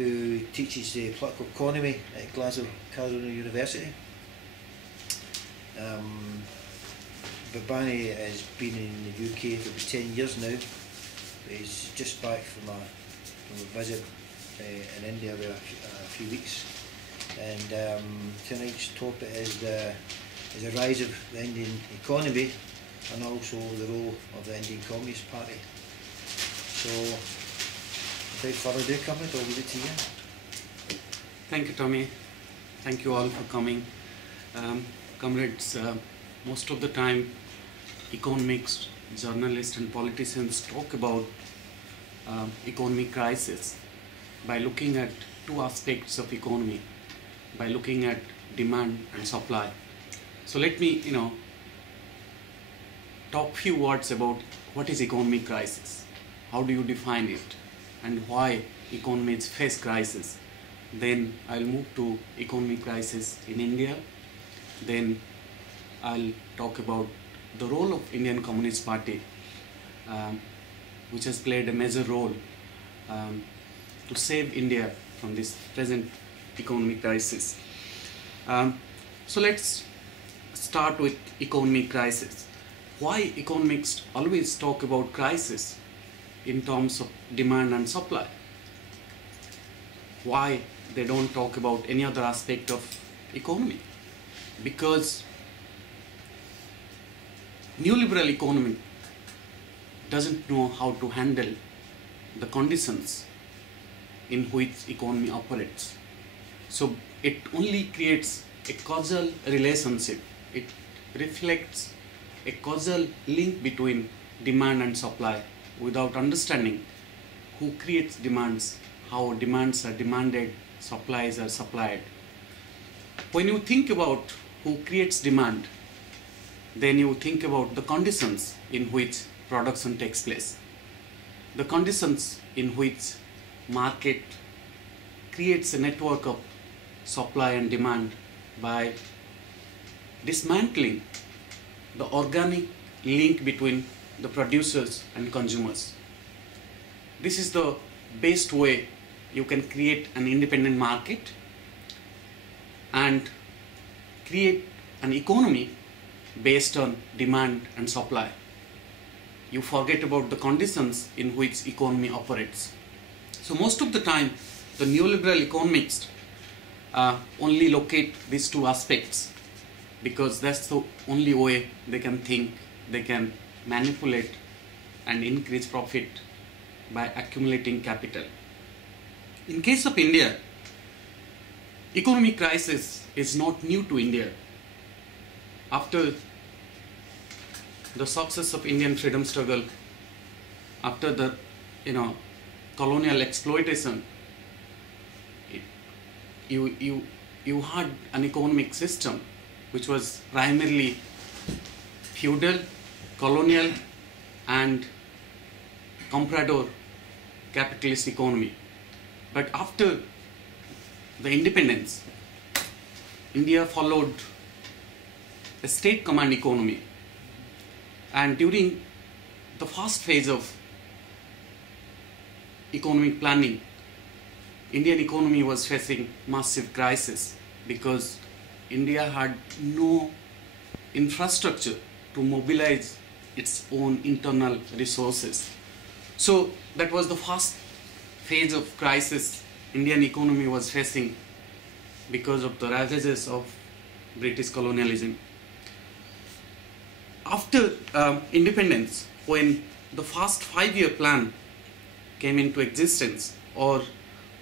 who teaches the political economy at Glasgow University. Bhabani has been in the UK for about 10 years now. He's just back from a visit in India for a few weeks, and tonight's topic is the rise of the Indian economy and also the role of the Indian Communist Party. So, without further ado, Comrade, I'll leave it to you. Thank you, Tommy. Thank you all for coming. Comrades, most of the time economics, journalists and politicians talk about economic crisis by looking at two aspects of economy, by looking at demand and supply. So let me, talk few words about what is economic crisis, how do you define it, and why economies face crisis. Then I'll move to economic crisis in India. Then I'll talk about the role of Indian Communist Party, which has played a major role to save India from this present economic crisis. So let's start with economic crisis. Why economists always talk about crisis in terms of demand and supply? Why they don't talk about any other aspect of economy? Because neoliberal economy doesn't know how to handle the conditions in which economy operates. So it only creates a causal relationship. It reflects a causal link between demand and supply without understanding who creates demands, how demands are demanded, supplies are supplied. When you think about who creates demand, then you think about the conditions in which production takes place, the conditions in which market creates a network of supply and demand by dismantling the organic link between the producers and consumers. This is the best way you can create an independent market and create an economy based on demand and supply. You forget about the conditions in which economy operates. So most of the time, the neoliberal economists only locate these two aspects because that's the only way they can think, they can manipulate and increase profit by accumulating capital. In case of India, economic crisis is not new to India. After the success of Indian freedom struggle, after the colonial exploitation, you had an economic system which was primarily feudal, colonial and comprador capitalist economy. But after the independence, India followed a state command economy, and during the first phase of economic planning, Indian economy was facing massive crisis because India had no infrastructure to mobilize its own internal resources. So that was the first phase of crisis Indian economy was facing because of the ravages of British colonialism. After independence, when the first 5-year plan came into existence, or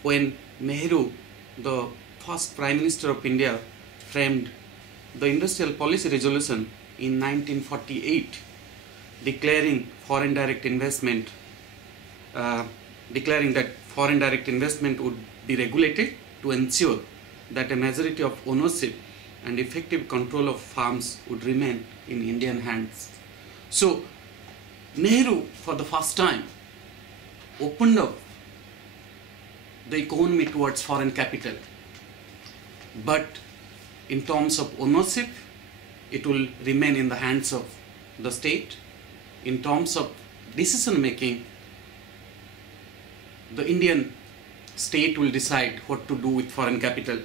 when Nehru, the first Prime Minister of India, framed the Industrial Policy Resolution in 1948, declaring foreign direct investment, declaring that foreign direct investment would be regulated to ensure that a majority of ownership and effective control of farms would remain in Indian hands. So Nehru, for the first time, opened up the economy towards foreign capital. But in terms of ownership, it will remain in the hands of the state. In terms of decision making, the Indian state will decide what to do with foreign capital.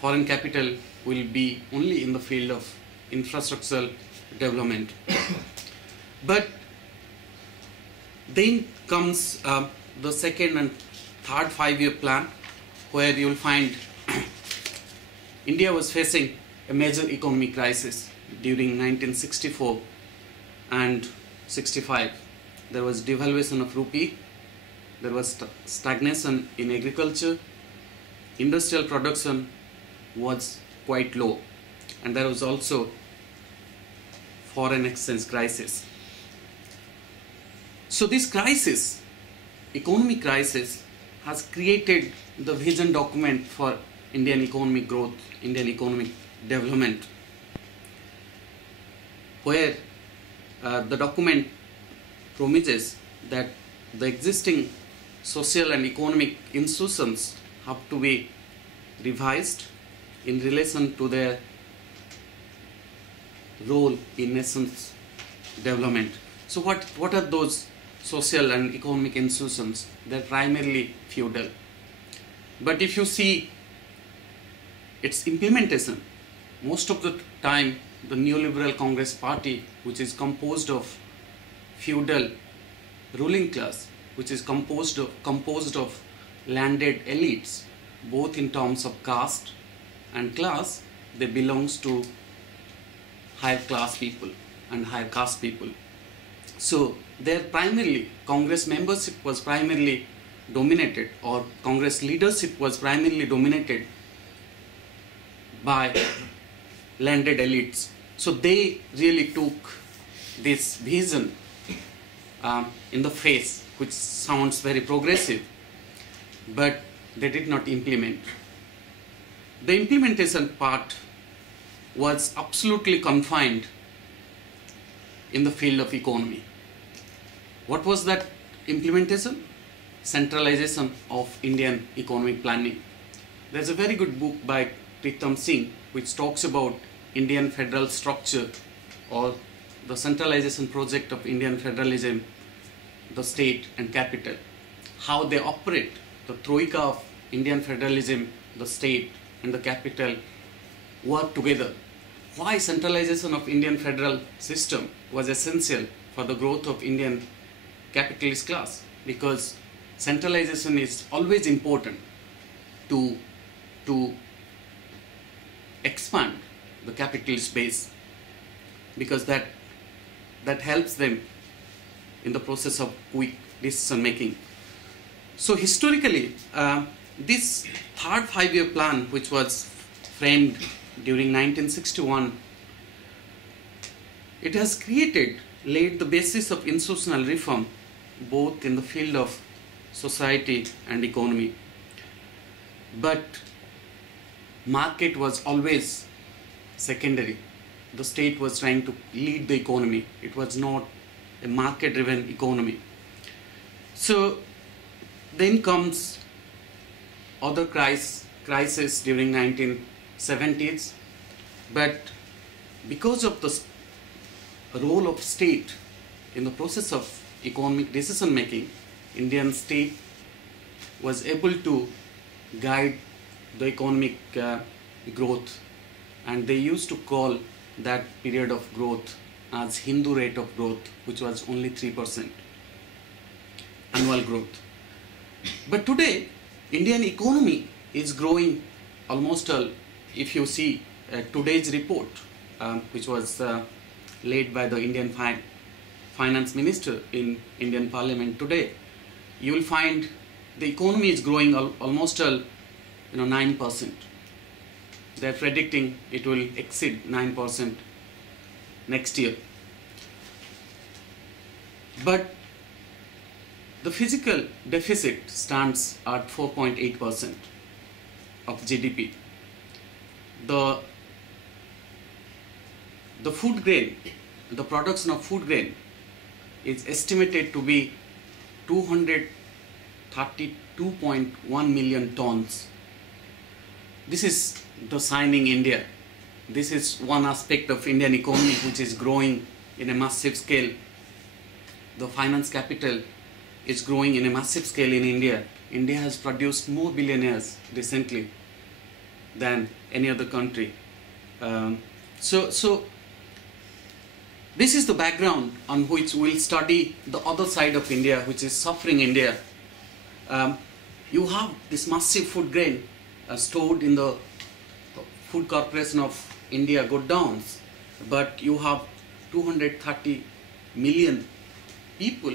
Foreign capital will be only in the field of infrastructural development. But then comes the second and third 5-year plan, where you will find India was facing a major economic crisis during 1964 and 65. There was devaluation of rupee, there was stagnation in agriculture, industrial production was quite low, and there was also foreign exchange crisis. So this crisis, economic crisis, has created the vision document for Indian economic growth, Indian economic development, where the document promises that the existing social and economic institutions have to be revised in relation to their role in nation's development. So what are those social and economic institutions? They're primarily feudal. But if you see its implementation, most of the time the neoliberal Congress party, which is composed of feudal ruling class, which is composed of landed elites, both in terms of caste and class, they belongs to higher class people and higher caste people. So their primarily, Congress membership was primarily dominated, or Congress leadership was primarily dominated by landed elites. So they really took this vision in the face, which sounds very progressive, but they did not implement. The implementation part was absolutely confined in the field of economy. What was that implementation? Centralization of Indian economic planning. There's a very good book by Pritam Singh which talks about Indian federal structure, or the centralization project of Indian federalism, the state and capital, how they operate, the troika of Indian federalism, the state and the capital work together. Why centralization of Indian federal system was essential for the growth of Indian capitalist class? Because centralization is always important to expand the capitalist base, because that helps them in the process of quick decision making. So historically, this third 5-year plan, which was framed during 1961, it has laid the basis of institutional reform both in the field of society and economy. But market was always secondary. The state was trying to lead the economy. It was not a market-driven economy. So then comes other crisis during 1970s. But because of the role of state in the process of economic decision making, Indian state was able to guide the economic growth, and they used to call that period of growth as Hindu rate of growth, which was only 3% annual growth. But today, Indian economy is growing almost, if you see today's report, which was laid by the Indian Finance Minister in Indian Parliament today, you will find the economy is growing almost 9%. They are predicting it will exceed 9% next year. But the physical deficit stands at 4.8% of GDP. The food grain, the production of food grain is estimated to be 232.1 million tons. This is the signing India. This is one aspect of Indian economy which is growing in a massive scale. The finance capital is growing in a massive scale in India, India has produced more billionaires recently than any other country. So this is the background on which we'll study the other side of India, which is suffering India. You have this massive food grain stored in the Food Corporation of India godowns, but you have 230 million people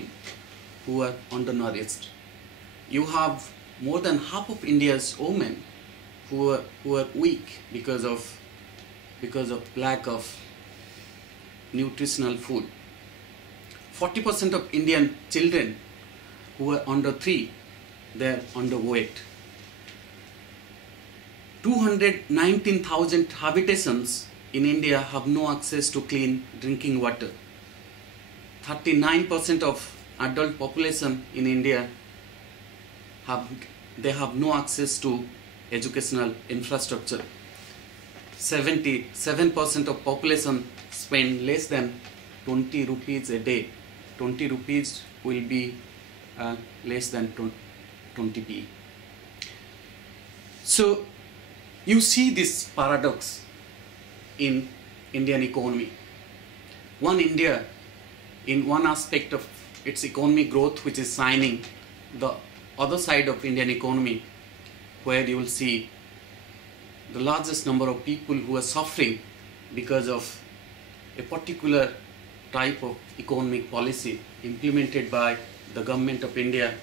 who are undernourished. You have more than half of India's women who are weak because of lack of nutritional food. 40% of Indian children who are under 3, they are underweight. 219,000 habitations in India have no access to clean drinking water. 39% of adult population in India have no access to educational infrastructure. 77% of population spend less than 20 rupees a day. 20 rupees will be less than 20p. So you see this paradox in Indian economy. One India, in one aspect of its economic growth, which is shining, the other side of Indian economy, where you will see the largest number of people who are suffering because of a particular type of economic policy implemented by the government of India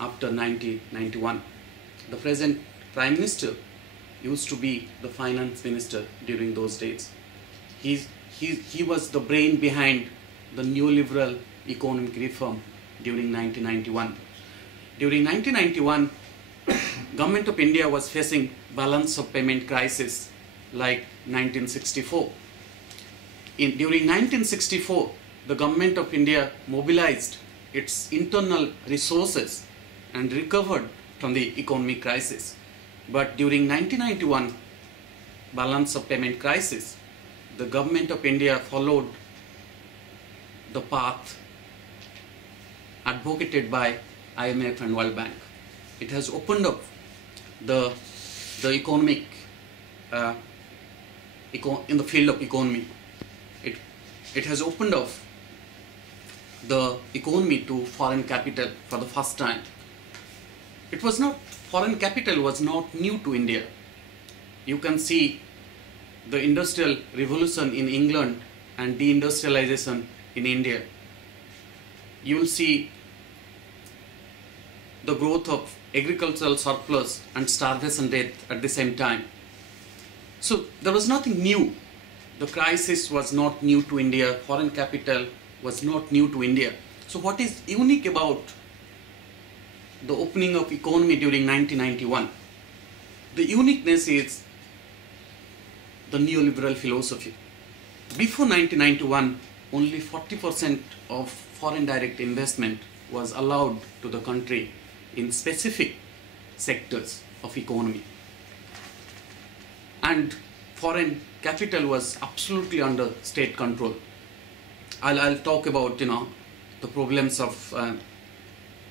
after 1991. The present Prime Minister used to be the finance minister during those days. He was the brain behind the neoliberal economic reform during 1991. During 1991, Government of India was facing balance of payment crisis like 1964. During 1964, the Government of India mobilized its internal resources and recovered from the economic crisis. But during 1991 balance of payment crisis, the Government of India followed the path advocated by IMF and World Bank. It has opened up the economic in the field of economy. It has opened up the economy to foreign capital for the first time. Foreign capital was not new to India. You can see the industrial revolution in England and deindustrialization in India. You will see the growth of agricultural surplus and starvation death at the same time. So there was nothing new. The crisis was not new to India. Foreign capital was not new to India. So what is unique about the opening of economy during 1991? The uniqueness is the neoliberal philosophy. Before 1991, only 40% of foreign direct investment was allowed to the country in specific sectors of economy. And foreign capital was absolutely under state control. I'll talk about the problems of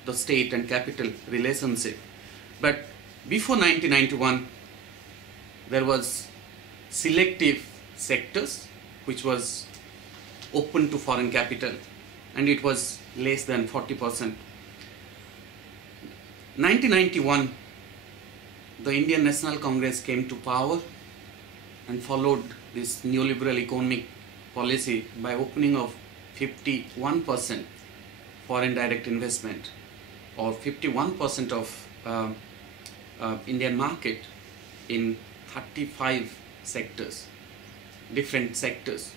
the state and capital relationship. But before 1991, there was selective sectors which was open to foreign capital, and it was less than 40%. 1991, the Indian National Congress came to power and followed this neoliberal economic policy by opening of 51% foreign direct investment, or 51% of Indian market in 35 sectors, different sectors,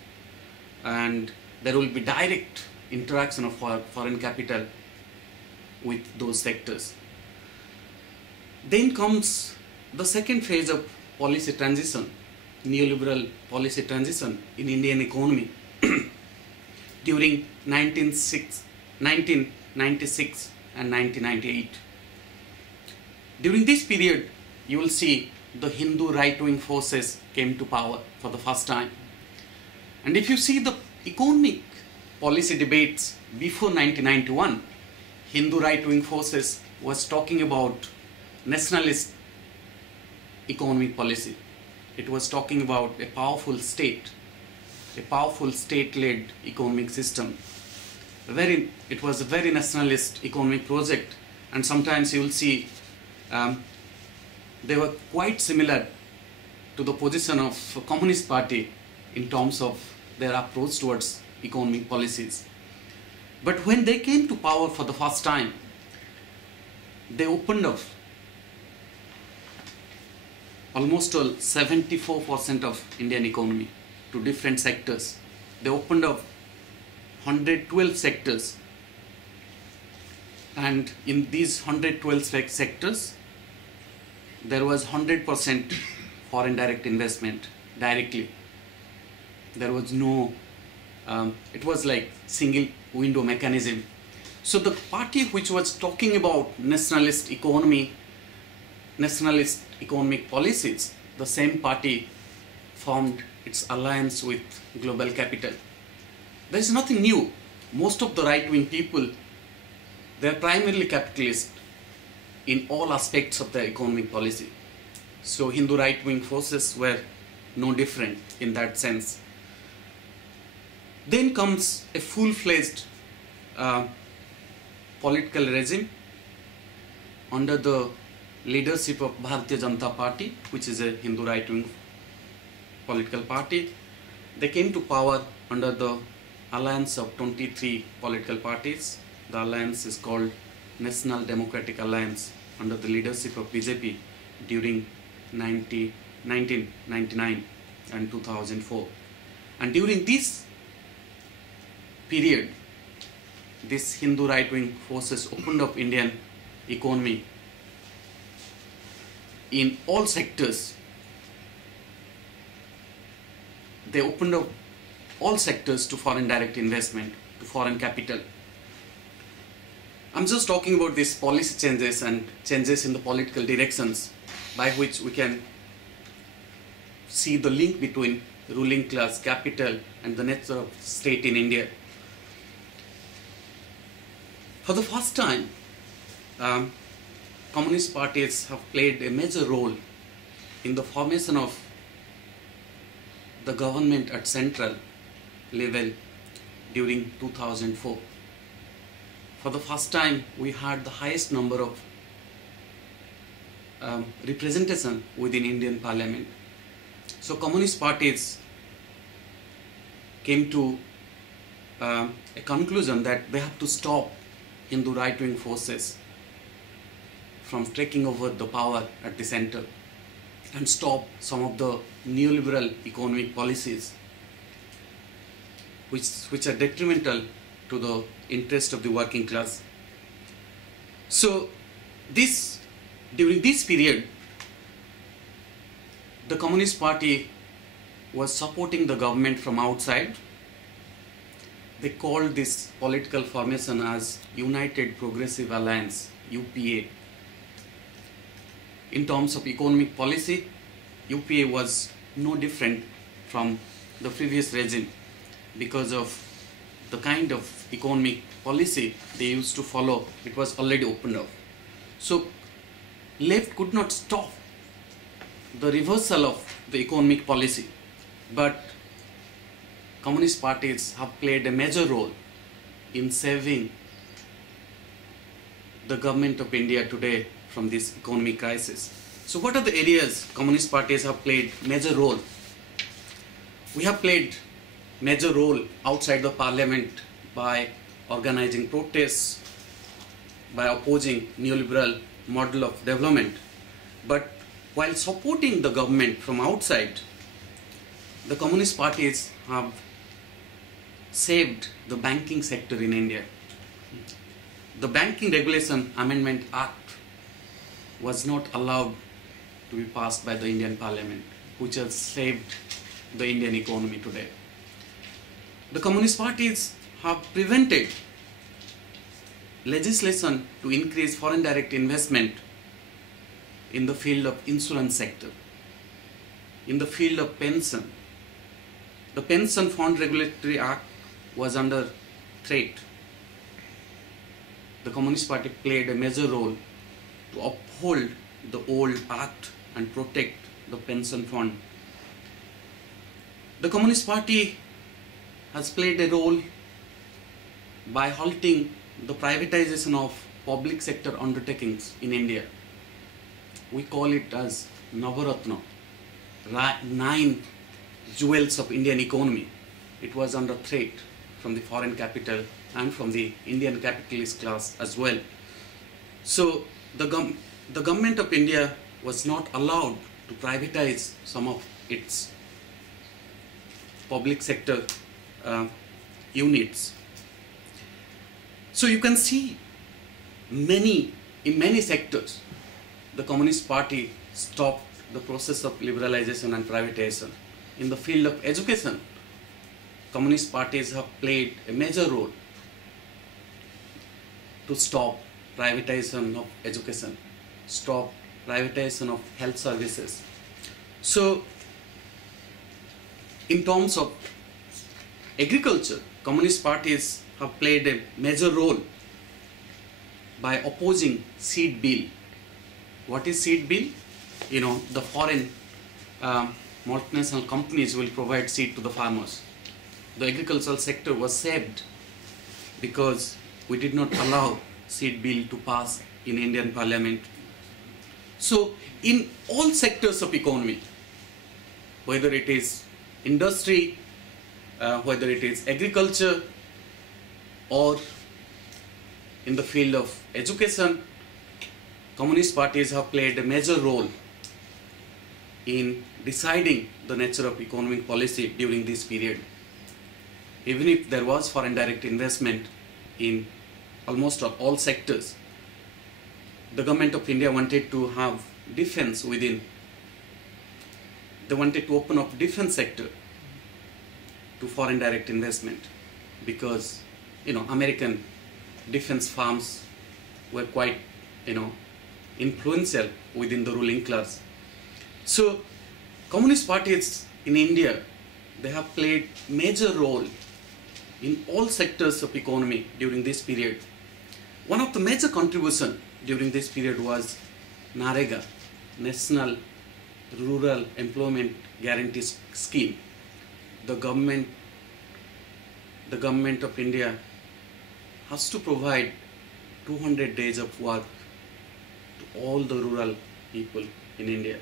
and there will be direct interaction of foreign capital with those sectors. Then comes the second phase of policy transition, neoliberal policy transition in Indian economy during 1996 and 1998. During this period, you will see the Hindu right-wing forces came to power for the first time. And if you see the economic policy debates before 1991, Hindu right-wing forces was talking about nationalist economic policy. It was talking about a powerful state-led economic system. It was a very nationalist economic project, and sometimes you will see they were quite similar to the position of Communist Party in terms of their approach towards economic policies. But when they came to power for the first time, they opened up almost 74% of Indian economy to different sectors. They opened up 112 sectors, and in these 112 sectors there was 100% foreign direct investment directly. There was no it was like single window mechanism. So the party which was talking about nationalist economic policies, the same party formed its alliance with global capital. There is nothing new. Most of the right-wing people, they are primarily capitalist in all aspects of their economic policy. So Hindu right-wing forces were no different in that sense. Then comes a full-fledged political regime under the leadership of Bharatiya Janata Party, which is a Hindu right-wing political party. They came to power under the alliance of 23 political parties. The alliance is called National Democratic Alliance under the leadership of BJP during 1999 and 2004. And during this period, this Hindu right-wing forces opened up Indian economy in all sectors. They opened up all sectors to foreign direct investment, to foreign capital. I'm just talking about these policy changes and changes in the political directions by which we can see the link between ruling class, capital, and the nature of state in India. For the first time, communist parties have played a major role in the formation of the government at central level during 2004. For the first time, we had the highest number of representation within Indian Parliament. So communist parties came to a conclusion that they have to stop Hindu right-wing forces from taking over the power at the center and stop some of the neoliberal economic policies which are detrimental to the interest of the working class. So during this period, the Communist Party was supporting the government from outside. They called this political formation as United Progressive Alliance, UPA. In terms of economic policy, UPA was no different from the previous regime because of the kind of economic policy they used to follow. It was already opened up. So left could not stop the reversal of the economic policy, but communist parties have played a major role in saving the government of India today from this economic crisis. So what are the areas communist parties have played major role? We have played major role outside the parliament by organizing protests, by opposing neoliberal model of development. But while supporting the government from outside, the communist parties have saved the banking sector in India. The Banking Regulation Amendment Act was not allowed to be passed by the Indian Parliament, which has saved the Indian economy today. The communist parties have prevented legislation to increase foreign direct investment in the field of insurance sector, in the field of pension. The Pension Fund Regulatory Act was under threat. the Communist Party played a major role to uphold the old act and protect the pension fund. The Communist Party has played a role by halting the privatization of public sector undertakings in India. We call it as Navaratna, 9 jewels of Indian economy. It was under threat from the foreign capital and from the Indian capitalist class as well. So the government of India was not allowed to privatize some of its public sector units. So you can see in many sectors, the Communist Party stopped the process of liberalization and privatization. In the field of education, Communist parties have played a major role to stop privatization of education, stop privatization of health services. So, in terms of agriculture, Communist parties have played a major role by opposing seed bill. What is seed bill? You know, the foreign multinational companies will provide seed to the farmers. The agricultural sector was saved because we did not allow seed bill to pass in Indian Parliament. So in all sectors of economy, whether it is industry, whether it is agriculture, or in the field of education, Communist parties have played a major role in deciding the nature of economic policy during this period. Even if there was foreign direct investment in almost all sectors, the government of India wanted to have defense within. They wanted to open up defense sector to foreign direct investment because, you know, American defense firms were quite, you know, influential within the ruling class. So Communist parties in India, they have played major role in all sectors of economy during this period. One of the major contribution during this period was NREGA, National Rural Employment Guarantee Scheme. The government of India has to provide 200 days of work to all the rural people in India.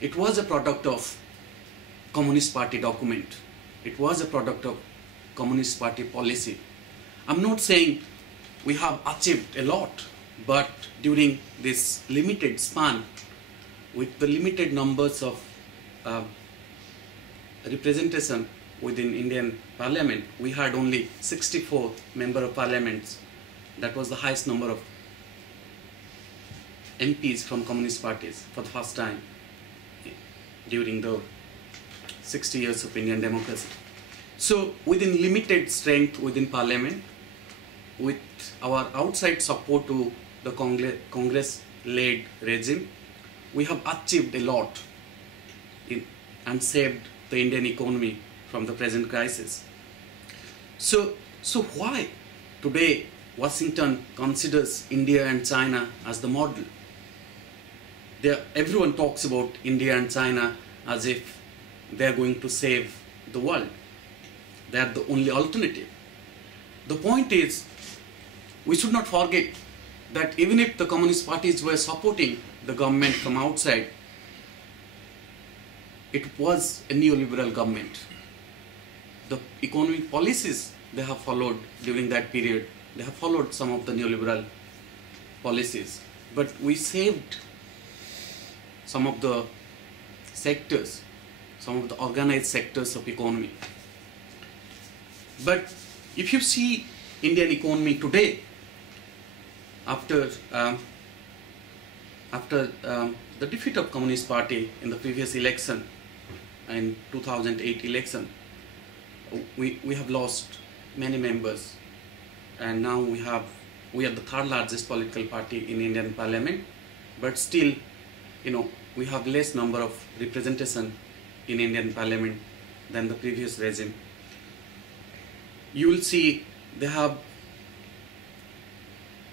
It was a product of Communist Party document. It was a product of Communist Party policy. I'm not saying we have achieved a lot, but during this limited span, with the limited numbers of representation within Indian Parliament, we had only 64 member of parliaments. That was the highest number of MPs from Communist parties for the first time during the 60 years of Indian democracy. So within limited strength within Parliament, with our outside support to the Congress-led regime, we have achieved a lot and saved the Indian economy from the present crisis. So why today Washington considers India and China as the model? Everyone talks about India and China as if they are going to save the world. They are the only alternative. The point is, we should not forget that even if the Communist parties were supporting the government from outside, it was a neoliberal government. The economic policies they have followed during that period, they have followed some of the neoliberal policies. But we saved some of the sectors, some of the organized sectors of economy. But if you see Indian economy today, after the defeat of Communist Party in the previous election, in 2008 election, we have lost many members, and now we are the third largest political party in Indian Parliament, but still, you know, we have less number of representation in Indian Parliament than the previous regime. You will see they have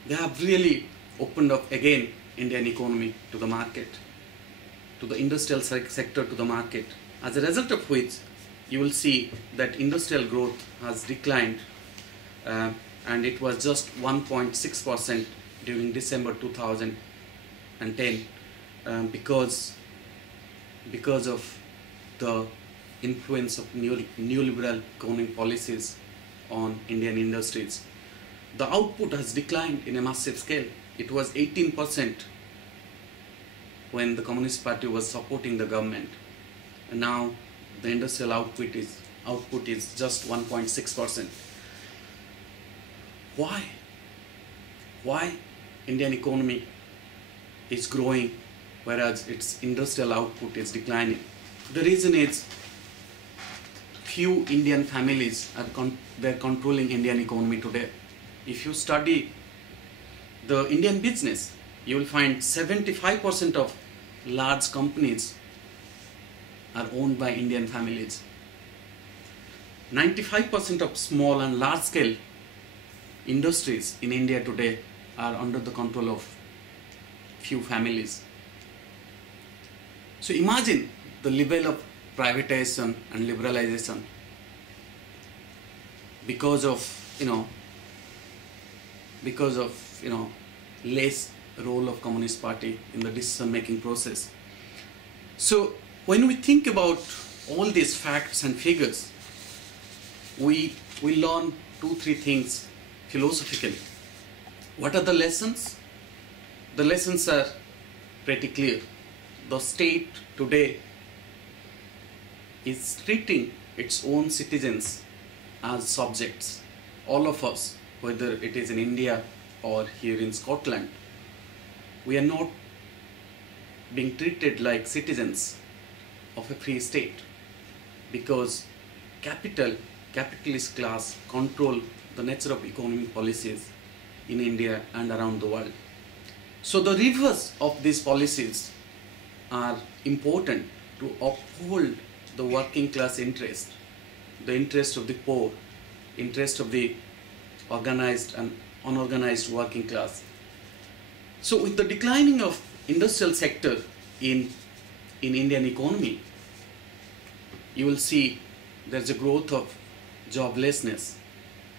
They have really opened up again Indian economy to the market, to the industrial sector, to the market. As a result of which, you will see that industrial growth has declined, and it was just 1.6% during December 2010, because of the influence of neoliberal economic policies on Indian industries. The output has declined in a massive scale. It was 18% when the Communist Party was supporting the government, and now the industrial output is just 1.6%. Why Indian economy is growing whereas its industrial output is declining? The reason is few Indian families they're controlling Indian economy today. If you study the Indian business, you will find 75% of large companies are owned by Indian families. 95% of small and large scale industries in India today are under the control of few families. So imagine the level of privatization and liberalization because of less role of Communist Party in the decision making process. So when we think about all these facts and figures, we learn 2-3 things philosophically. What are the lessons? The lessons are pretty clear. The state today is treating its own citizens as subjects. All of us, whether it is in India or here in Scotland, we are not being treated like citizens of a free state, because capitalist class control the nature of economic policies in India and around the world. So the reverse of these policies are important to uphold the working class interest, the interest of the poor, interest of the organized and unorganized working class. So with the declining of industrial sector in Indian economy, you will see there's a growth of joblessness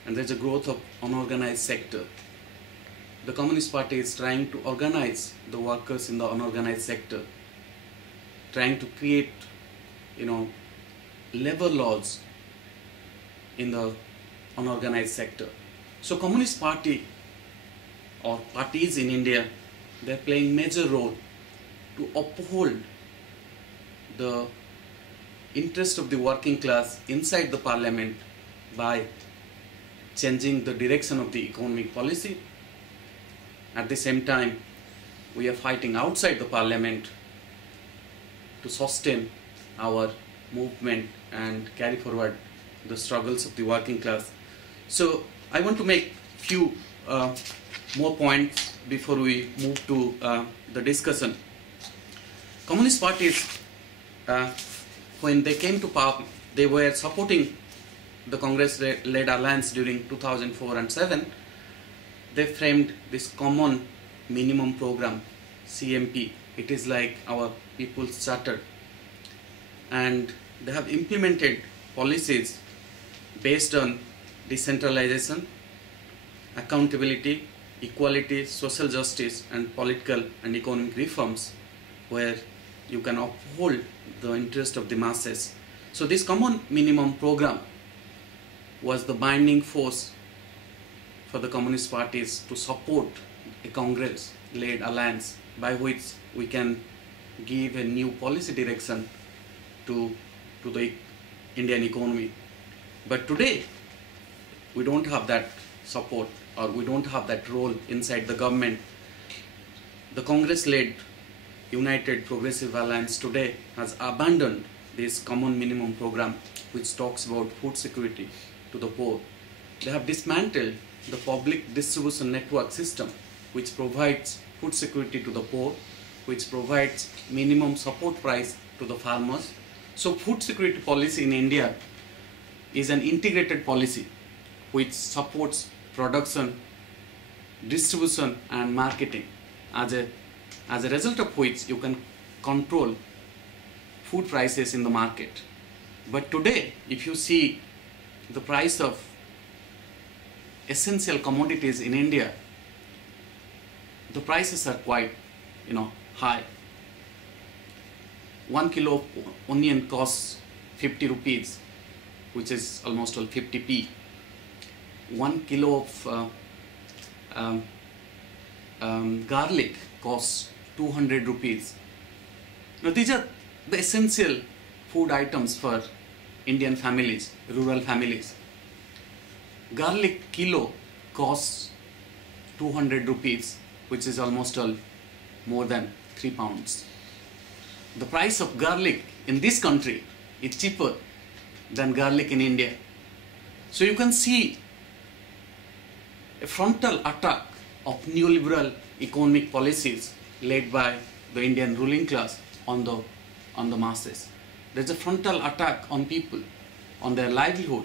and there's a growth of unorganized sector. The Communist Party is trying to organize the workers in the unorganized sector, trying to create, labor laws in the unorganized sector. So Communist Party or parties in India, they're playing major role to uphold the interest of the working class inside the parliament by changing the direction of the economic policy. At the same time, we are fighting outside the parliament to sustain our movement and carry forward the struggles of the working class. So I want to make few more points before we move to the discussion. Communist parties, when they came to power, they were supporting the Congress-led alliance during 2004 and 7. They framed this common minimum program, CMP. It is like our People's Charter. And they have implemented policies based on decentralization, accountability, equality, social justice, and political and economic reforms, where you can uphold the interest of the masses. So this common minimum program was the binding force for the communist parties to support a Congress-led alliance by which we can give a new policy direction to the Indian economy. But today, we don't have that support, or we don't have that role inside the government. The Congress-led United Progressive Alliance today has abandoned this common minimum program, which talks about food security to the poor. They have dismantled the public distribution network system, which provides food security to the poor, which provides minimum support price to the farmers. So food security policy in India is an integrated policy which supports production distribution and marketing, as a result of which you can control food prices in the market. But today, if you see the price of essential commodities in India, the prices are quite, high. 1 kilo of onion costs 50 rupees, which is almost all 50p. 1 kilo of garlic costs 200 rupees. Now these are the essential food items for Indian families, rural families. Garlic kilo costs 200 rupees, which is almost all more than 3 pounds. The price of garlic in this country is cheaper than garlic in India. So you can see a frontal attack of neoliberal economic policies led by the Indian ruling class on the masses. There's a frontal attack on people, on their livelihood.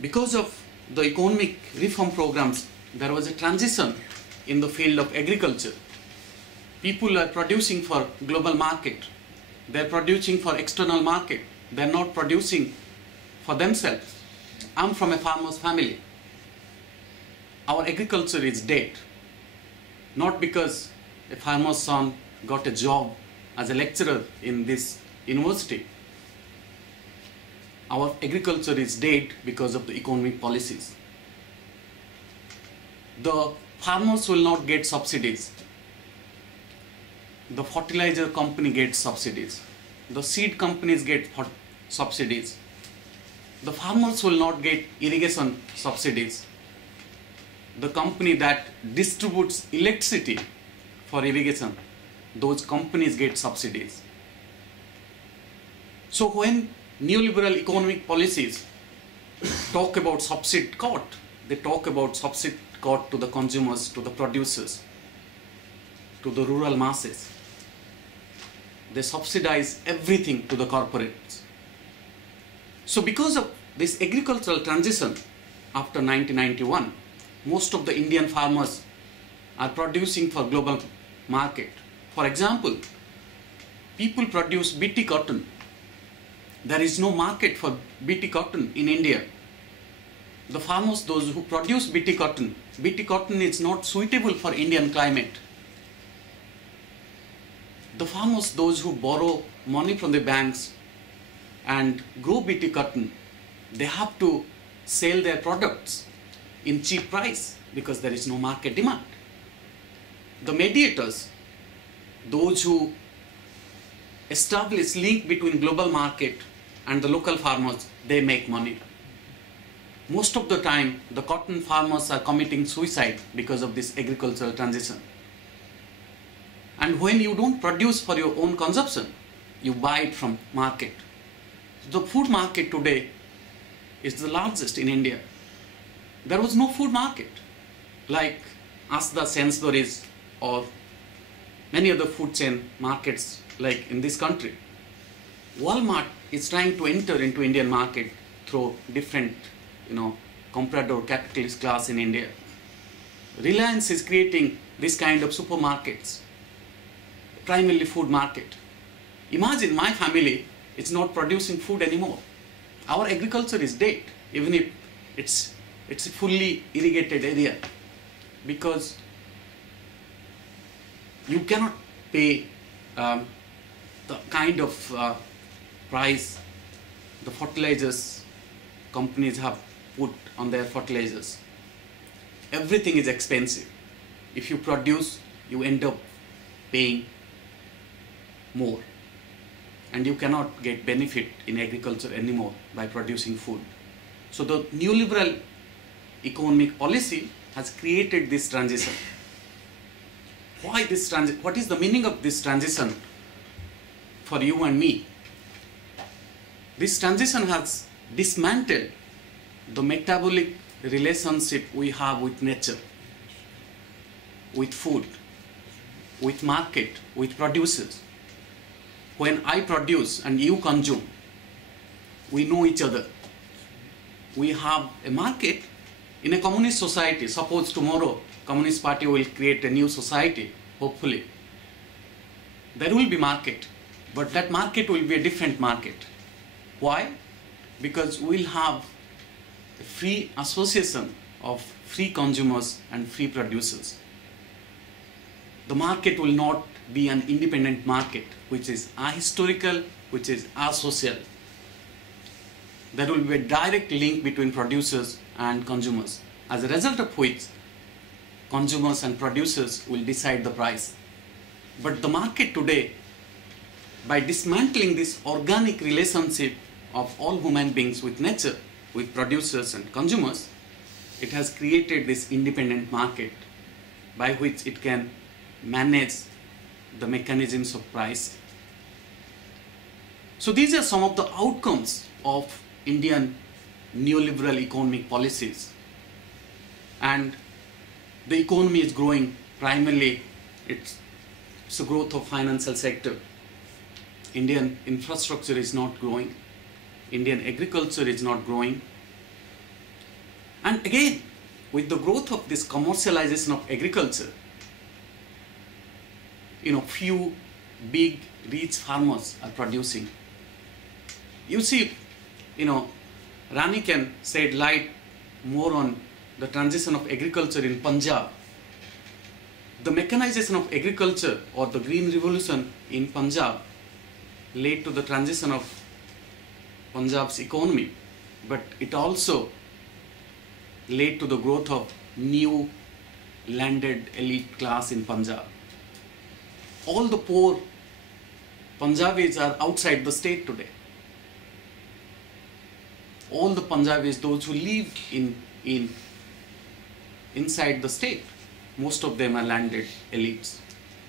Because of the economic reform programs, there was a transition in the field of agriculture. People are producing for global market. They're producing for external market. They're not producing for themselves. I'm from a farmer's family. Our agriculture is dead. Not because a farmer's son got a job as a lecturer in this university. Our agriculture is dead because of the economic policies. The farmers will not get subsidies. The fertilizer company gets subsidies. The seed companies get subsidies. The farmers will not get irrigation subsidies. The company that distributes electricity for irrigation, those companies get subsidies. So when neoliberal economic policies talk about subsidy cut, they talk about subsidy cut to the consumers, to the producers, to the rural masses. They subsidize everything to the corporates. So because of this agricultural transition after 1991, most of the Indian farmers are producing for global market. For example, people produce BT cotton. There is no market for BT cotton in India. The farmers, those who produce BT cotton is not suitable for Indian climate. The farmers, those who borrow money from the banks and grow BT cotton, they have to sell their products in cheap price because there is no market demand. The mediators, those who establish link between global market and the local farmers, they make money. Most of the time, the cotton farmers are committing suicide because of this agricultural transition. And when you don't produce for your own consumption, you buy it from market. The food market today is the largest in India. There was no food market like Asda, Sainsbury's or many other food chain markets like in this country. Walmart is trying to enter into Indian market through different, comprador capitalist class in India. Reliance is creating this kind of supermarkets, primarily food market. Imagine my family is not producing food anymore. Our agriculture is dead, even if it's a fully irrigated area, because you cannot pay the kind of price the fertilizers companies have put on their fertilizers. Everything is expensive. If you produce, you end up paying more, and you cannot get benefit in agriculture anymore by producing food. So the neoliberal economic policy has created this transition. Why this transition? What is the meaning of this transition for you and me? This transition has dismantled the metabolic relationship we have with nature, with food, with market, with producers. When I produce and you consume, we know each other. We have a market. In a communist society, suppose tomorrow Communist Party will create a new society, hopefully. There will be market, but that market will be a different market. Why? Because we'll have a free association of free consumers and free producers. The market will not be an independent market, which is ahistorical, which is asocial. There will be a direct link between producers and consumers, as a result of which consumers and producers will decide the price. But the market today, by dismantling this organic relationship of all human beings with nature, with producers and consumers, it has created this independent market by which it can manage the mechanisms of price. So these are some of the outcomes of Indian neoliberal economic policies. And the economy is growing primarily, it's a growth of financial sector. Indian infrastructure is not growing. Indian agriculture is not growing. And again, with the growth of this commercialization of agriculture, few big rich farmers are producing. You see, Rani said light more on the transition of agriculture in Punjab. The mechanization of agriculture or the green revolution in Punjab led to the transition of Punjab's economy, but it also led to the growth of new landed elite class in Punjab. All the poor Punjabis are outside the state today. All the Punjabis, those who live inside the state, most of them are landed elites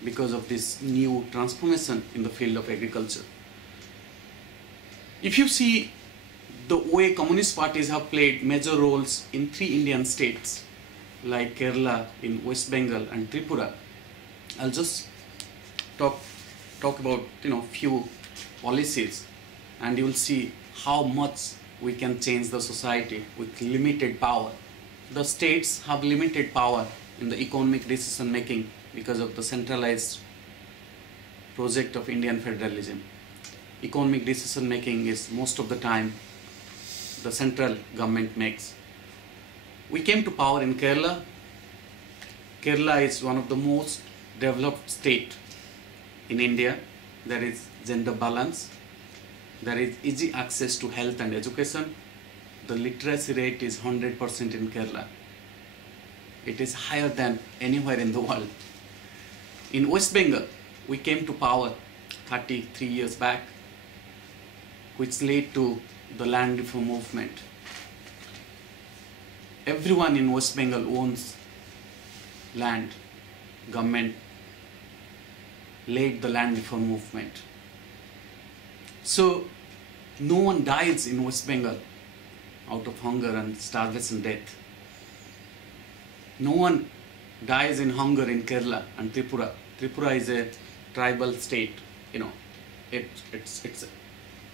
because of this new transformation in the field of agriculture. If you see the way communist parties have played major roles in 3 Indian states like Kerala, in West Bengal and Tripura, I'll just talk about few policies, and you will see how much we can change the society with limited power. The states have limited power in the economic decision making because of the centralized project of Indian federalism. Economic decision making is most of the time the central government makes. We came to power in Kerala. Kerala is one of the most developed state in India. There is gender balance. There is easy access to health and education. The literacy rate is 100% in Kerala. It is higher than anywhere in the world. In West Bengal, we came to power 33 years back, which led to the land reform movement. Everyone in West Bengal owns land. Government led the land reform movement. So no one dies in West Bengal out of hunger and starvation death. No one dies in hunger in Kerala and Tripura. Tripura is a tribal state. It's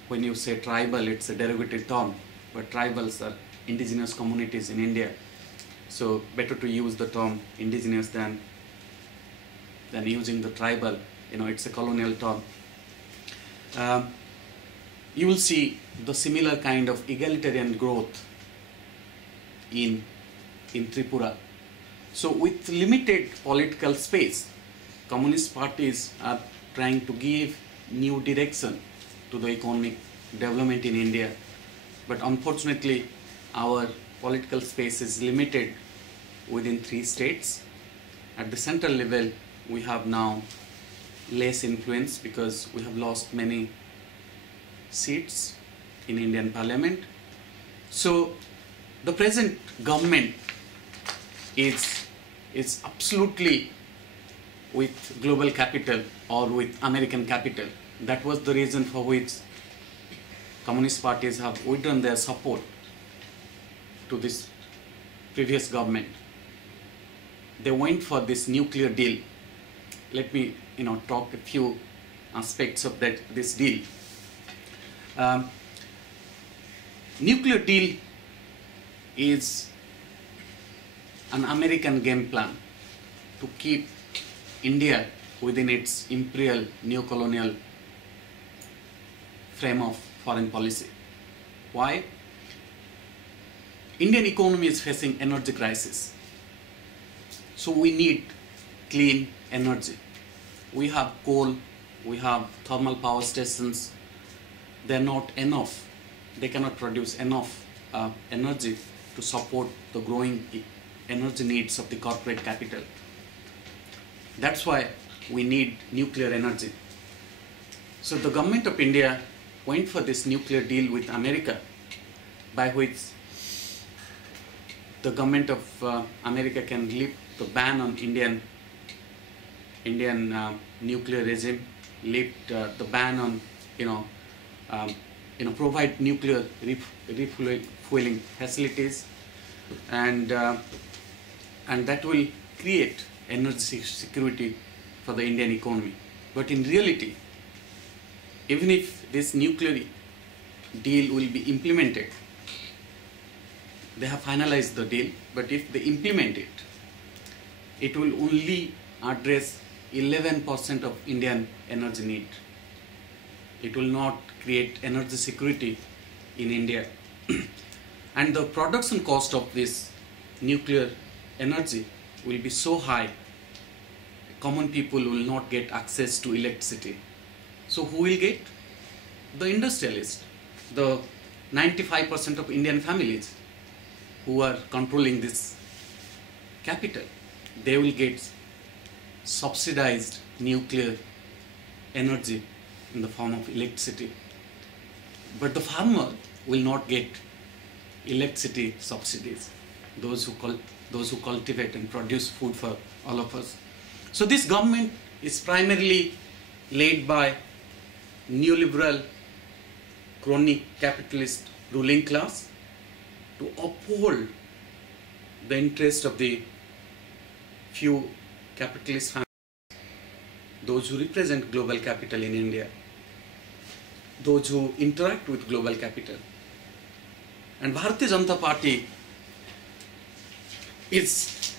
when you say tribal, it's a derivative term, but tribals are indigenous communities in India. So better to use the term indigenous than using the tribal. It's a colonial term. You will see the similar kind of egalitarian growth in Tripura. So with limited political space, communist parties are trying to give new direction to the economic development in India. But unfortunately, our political space is limited within 3 states. At the central level, we have now less influence because we have lost many seats in Indian Parliament. So the present government is absolutely with global capital or with American capital. That was the reason for which communist parties have withdrawn their support to this previous government. They went for this nuclear deal. Let me talk a few aspects of this deal. Nuclear deal is an American game plan. to keep India within its imperial neo-colonial frame of foreign policy. Why? Indian economy is facing energy crisis. So we need clean energy. We have coal, we have thermal power stations. They're not enough. They cannot produce enough energy to support the growing energy needs of the corporate capital. That's why we need nuclear energy. So the government of India went for this nuclear deal with America, by which the government of America can lift the ban on Indian nuclear regime, lift the ban on provide nuclear refueling facilities, and that will create energy security for the Indian economy. But in reality, even if this nuclear deal will be implemented, they have finalized the deal, but if they implement it, it will only address 11% of Indian energy need. It will not create energy security in India. And the production cost of this nuclear energy will be so high, common people will not get access to electricity. So who will get? The industrialists, the 95% of Indian families who are controlling this capital. They will get subsidized nuclear energy in the form of electricity. But the farmer will not get electricity subsidies, those who cultivate and produce food for all of us. So this government is primarily led by neoliberal, crony capitalist ruling class to uphold the interest of the few capitalist families, those who represent global capital in India, those who interact with global capital. And Bharatiya Janata Party is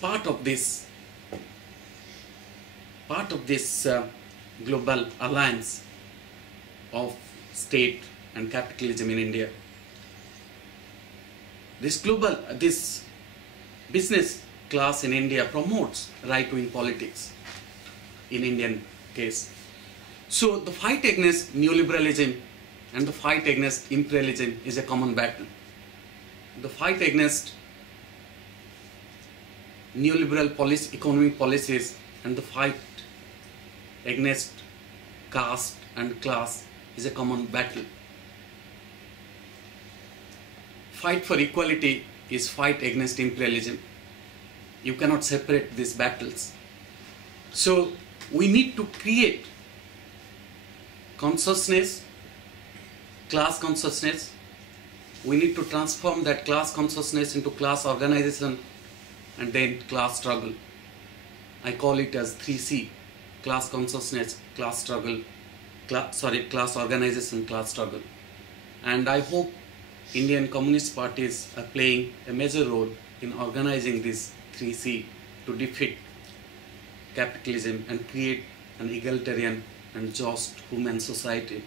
part of this global alliance of state and capitalism in India. This business class in India promotes right-wing politics in Indian case. So the fight against neoliberalism and the fight against imperialism is a common battle. The fight against neoliberal economic policies and the fight against caste and class is a common battle. Fight for equality is fight against imperialism. You cannot separate these battles. So we need to create consciousness, class consciousness. We need to transform that class consciousness into class organization and then class struggle. I call it as 3C: class consciousness, class struggle, class organization, class struggle. And I hope Indian communist parties are playing a major role in organizing this 3C to defeat capitalism and create an egalitarian and just human society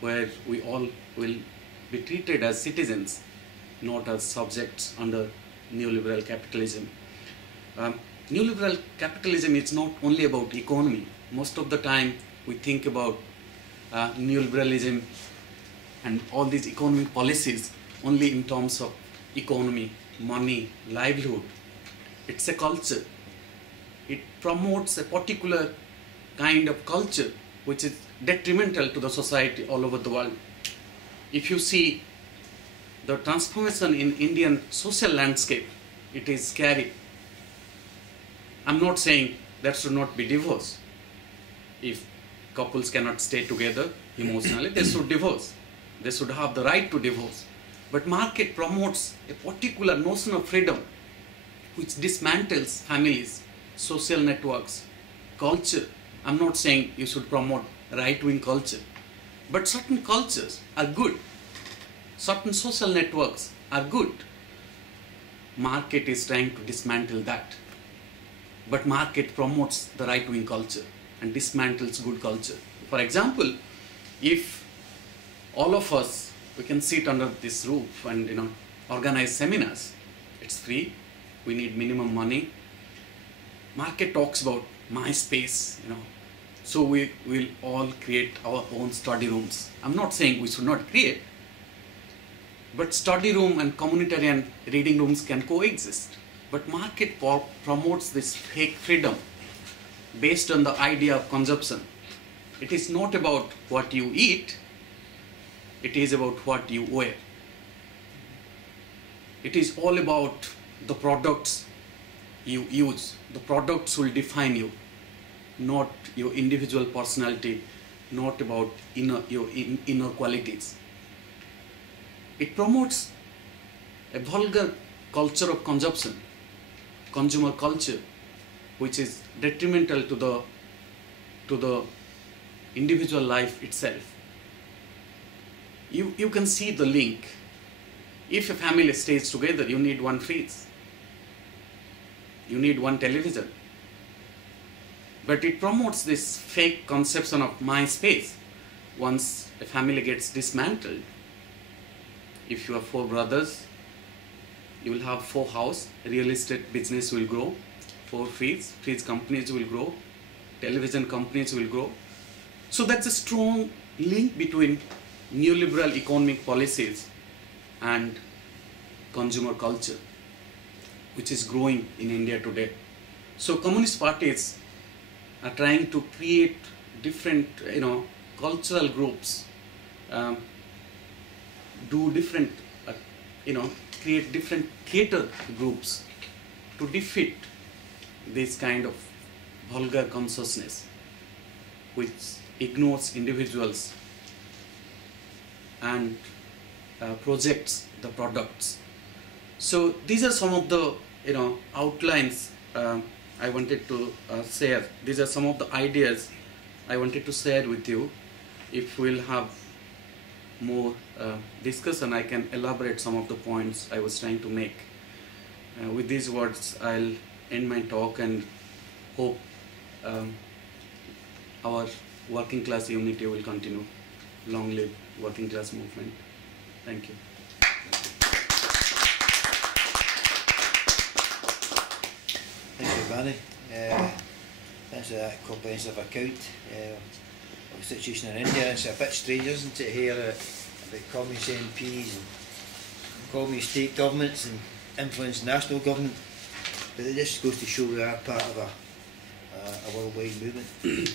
where we all will be treated as citizens, not as subjects under neoliberal capitalism. Neoliberal capitalism is not only about economy. Most of the time we think about neoliberalism and all these economic policies only in terms of economy, money, livelihood. It's a culture. It promotes a particular kind of culture which is detrimental to the society all over the world. If you see the transformation in Indian social landscape, it is scary. I'm not saying there should not be divorce. If couples cannot stay together emotionally, they should divorce. They should have the right to divorce. But market promotes a particular notion of freedom which dismantles families, social networks, culture. I'm not saying you should promote right-wing culture, but certain cultures are good. Certain social networks are good. Market is trying to dismantle that. but market promotes the right-wing culture and dismantles good culture. For example, if all of us, we can sit under this roof and organize seminars, it's free, we need minimum money. Market talks about my space, so we will all create our own study rooms. I'm not saying we should not create, but study room and communitarian reading rooms can coexist. But market promotes this fake freedom based on the idea of consumption. It is not about what you eat, it is about what you wear. It is all about the products you use. The products will define you, not your individual personality, not about your inner qualities. It promotes a vulgar culture of consumption, consumer culture, which is detrimental to the individual life itself. You can see the link. If a family stays together, you need one fridge, you need one television. But it promotes this fake conception of my space. Once a family gets dismantled, if you have 4 brothers, you will have 4 houses, real estate business will grow, 4 fridge companies will grow, television companies will grow. So that's a strong link between neoliberal economic policies and consumer culture, which is growing in India today. So communist parties are trying to create different, cultural groups, do different, create different theater groups to defeat this kind of vulgar consciousness, which ignores individuals and projects the products. So these are some of the outlines I wanted to share. These are some of the ideas I wanted to share with you. If we'll have more discussion, I can elaborate some of the points I was trying to make. With these words, I'll end my talk and hope our working class unity will continue. Long live working class movement. Thank you. Thank you, Bhabani. That's a comprehensive account of the situation in India. It's a bit strange, isn't it, here about communist MPs and communist state governments and influence national government. But it just goes to show we are part of a worldwide movement.